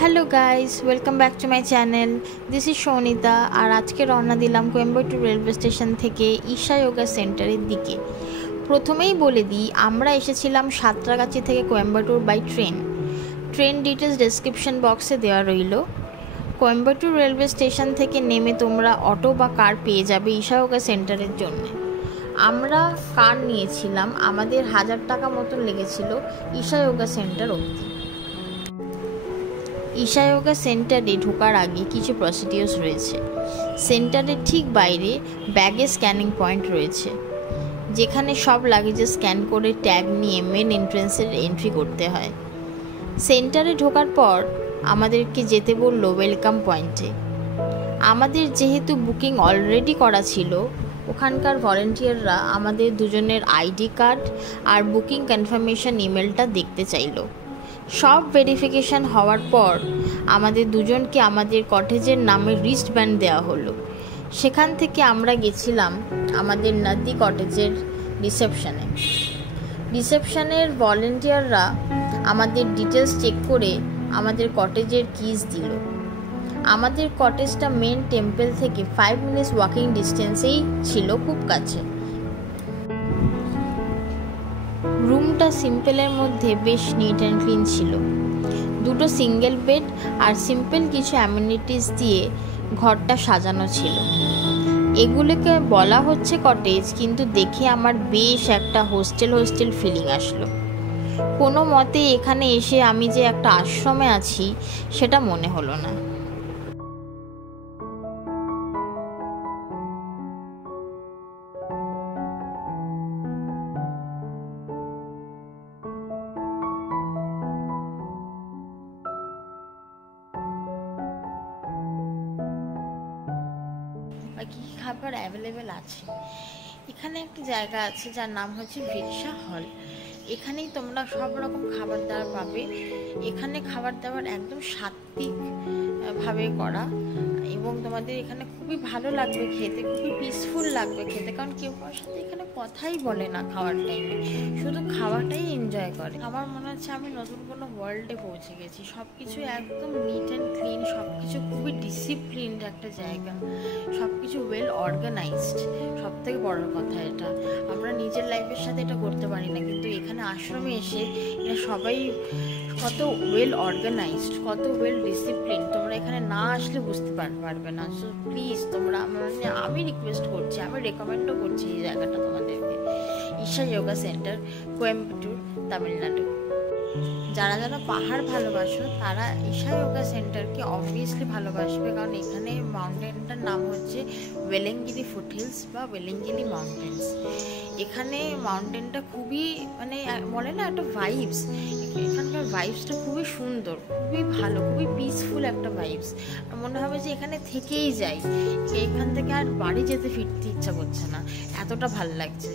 Hello guys, welcome back to my channel. This is Shonita. আর আজকে রওনা দিলাম কোয়েম্বাটুর রেলওয়ে স্টেশন থেকে ঈশা যোগা সেন্টারের দিকে। প্রথমেই বলে দিই, আমরা এসেছিলাম সাঁতরাগাছি থেকে Coimbatore by train. Train details description বক্সে দেওয়া রইল। কোয়েম্বাটুর রেলওয়ে স্টেশন থেকে নেমে তোমরা অটো বা কার পেয়ে যাবে ঈশা যোগা সেন্টারের জন্যে। আমরা কার নিয়েছিলাম, আমাদের 1000 টাকা মতন লেগেছিল ঈশা যোগা সেন্টার অবধি। ঈশা যোগা সেন্টারে ঢোকার আগে কিছু প্রসিডিওর্স রয়েছে। সেন্টারের ঠিক বাইরে ব্যাগেজ স্ক্যানিং পয়েন্ট রয়েছে, যেখানে সব লাগেজে স্ক্যান করে ট্যাগ নিয়ে মেন এন্ট্রেন্সের এন্ট্রি করতে হয়। সেন্টারে ঢোকার পর আমাদেরকে যেতে বললো ওয়েলকাম পয়েন্টে। আমাদের যেহেতু বুকিং অলরেডি করা ছিল, ওখানকার ভলেন্টিয়াররা আমাদের দুজনের আইডি কার্ড আর বুকিং কনফার্মেশন ইমেলটা দেখতে চাইলো। সব ভেরিফিকেশান হওয়ার পর আমাদের দুজনকে আমাদের কটেজের নামে রিস্ট ব্যান্ড দেওয়া হলো। সেখান থেকে আমরা গেছিলাম আমাদের নদী কটেজের রিসেপশনের ভলেন্টিয়াররা আমাদের ডিটেলস চেক করে আমাদের কটেজের কিজ দিল। আমাদের কটেজটা মেন টেম্পল থেকে 5 মিনিটস ওয়াকিং ডিস্টেন্সেই ছিল, খুব কাছে। রুমটা সিম্পলের মধ্যে বেশ নিট অ্যান্ড ক্লিন ছিল। দুটো সিঙ্গেল বেড আর সিম্পল কিছু অ্যামিনিটিস দিয়ে ঘরটা সাজানো ছিল। এগুলোকে বলা হচ্ছে কটেজ, কিন্তু দেখে আমার বেশ একটা হোস্টেল ফিলিং আসলো। কোনো মতে এখানে এসে আমি যে একটা আশ্রমে আছি সেটা মনে হলো না। কি খাবার অ্যাভেলেবেল আছে, এখানে একটা জায়গা আছে যার নাম হচ্ছে ভিক্ষা হল। এখানেই তোমরা সব রকম খাবার দাবার পাবে। এখানে খাবার দাবার একদম সাত্বিক ভাবে করা, এবং তোমাদের এখানে খুবই ভালো লাগবে খেতে, খুবই পিসফুল লাগবে খেতে। কারণ কেউ কারোর সাথে এখানে কথাই বলে না খাওয়ার টাইমে, শুধু খাওয়াটাই এনজয় করে। আমার মনে হচ্ছে আমি নতুন কোনো ওয়ার্ল্ডে পৌঁছে গেছি। সব কিছু একদম নিট অ্যান্ড ক্লিন, সব কিছু খুবই ডিসিপ্লিনড একটা জায়গা, সব কিছু ওয়েল অর্গানাইজড। সব থেকে বড় কথা এটা, আমরা নিজের লাইফের সাথে এটা করতে পারি না, কিন্তু এখানে আশ্রমে এসে এরা সবাই কত ওয়েল অর্গানাইজড, কত ওয়েল ডিসিপ্লিন। তোমরা এখানে না আসলে বুঝতে পারবে না। সো প্লিজ তোমরা, আমি রিকোয়েস্ট করছি, আমি রেকমেন্ডও করছি এই জায়গাটা তোমাদেরকে, ঈশা যোগা সেন্টার, কোয়েম্বাটুর, তামিলনাড়ু। যারা যারা পাহাড় ভালোবাসো তারা ঈশা যোগা সেন্টারকে অবভিয়াসলি ভালোবাসবে, কারণ এখানে মাউন্টেনটার নাম হচ্ছে ওয়েলেঙ্গিরি ফুটহিলস বা ওয়েলেঙ্গিরি মাউন্টেন্স। এখানে মাউন্টেনটা খুবই বলে না একটা ভাইবস, এখানকার ভাইবসটা খুবই সুন্দর, খুবই ভালো, খুবই পিসফুল একটা ভাইবস। মনে হবে যে এখানে থেকেই যাই, এখান থেকে আর বাড়ি যেতে ফিরতে ইচ্ছা করছে না, এতটা ভাল লাগছে।